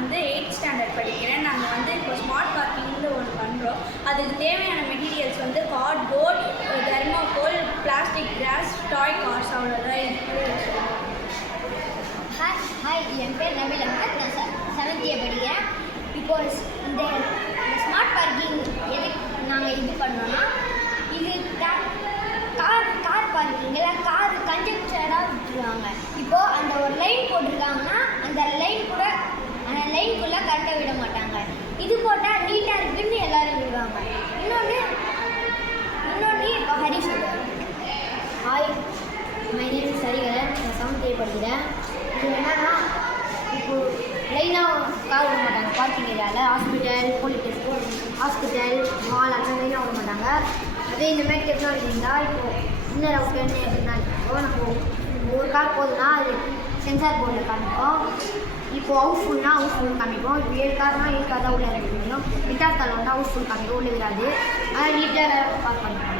வந்து 8th standard படிக்கிறேன். நாங்கள் வந்து இப்போ ஸ்மார்ட் பார்க்கிங்னு ஒன்று பண்ணுறோம். அதுக்கு தேவையான மெட்டீரியல்ஸ் வந்து கார்ட்போர்ட், தெர்மோகோல், பிளாஸ்டிக் கிராஸ், டாய் கார்ஸ், அவ்வளோதான் இருக்குது. ஹாய், என் பேர் நபீல் அஹமத். நான் 7th படிக்கிறேன். இப்போ இந்த ஸ்மார்ட் பார்க்கிங் எதுக்கு நாங்கள் இது பண்ணோன்னா, இது கார் பார்க்கிங்கில் கார் கன்ஜெக்டடாக விட்டுருவாங்க. இப்போது அந்த ஒரு லைன் போட்டிருக்காங்கன்னா அந்த லைனுக்குள்ளே கரெக்டாக விட மாட்டாங்க. இது போட்டால் நீட்டாக இருக்குன்னு எல்லோரும் விடுவாங்க. இன்னொன்று இப்போ ஹரி சொல்லுவாங்க. Hi, my name is Hariharan. நான் 7th படிக்கிறேன். இது என்னன்னா, இப்போது லைனாக கார் விட மாட்டாங்க பார்க்கிங் ஏரியாவில். ஹாஸ்பிட்டல், போலீஸ் ஹாஸ்பிட்டல், மால் அந்த லைனாக விட மாட்டாங்க. அதே இந்த மாதிரி டெக்னாலஜி இருந்தால் இப்போது இன்னொரு அவுட்லேருந்து எப்படினாலும் இப்போ நம்ம ஒரு கார் போகுதுன்னா அது சென்சார் போர்டில் காமிப்போம். இப்போது ஹவுஸ்ஃபுல்னால் ஹவுஸ்ஃபுல் காமிப்போம். இப்போ 7 கார்னா 7 கார் தான் உள்ளே இருக்க முடியும். 8th கார் வந்தால் ஹவுஸ்ஃபுல் காமிப்போம், உள்ளே விடாது. அதனால் நீட்டாக பார்க் பண்ணிப்போம்.